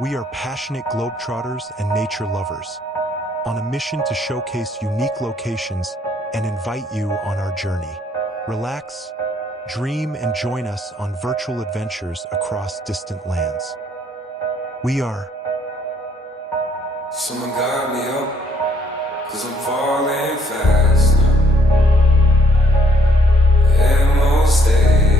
We are passionate globetrotters and nature lovers, on a mission to showcase unique locations and invite you on our journey. Relax, dream, and join us on virtual adventures across distant lands. We are Someone got me up, cause I'm falling fast. And most days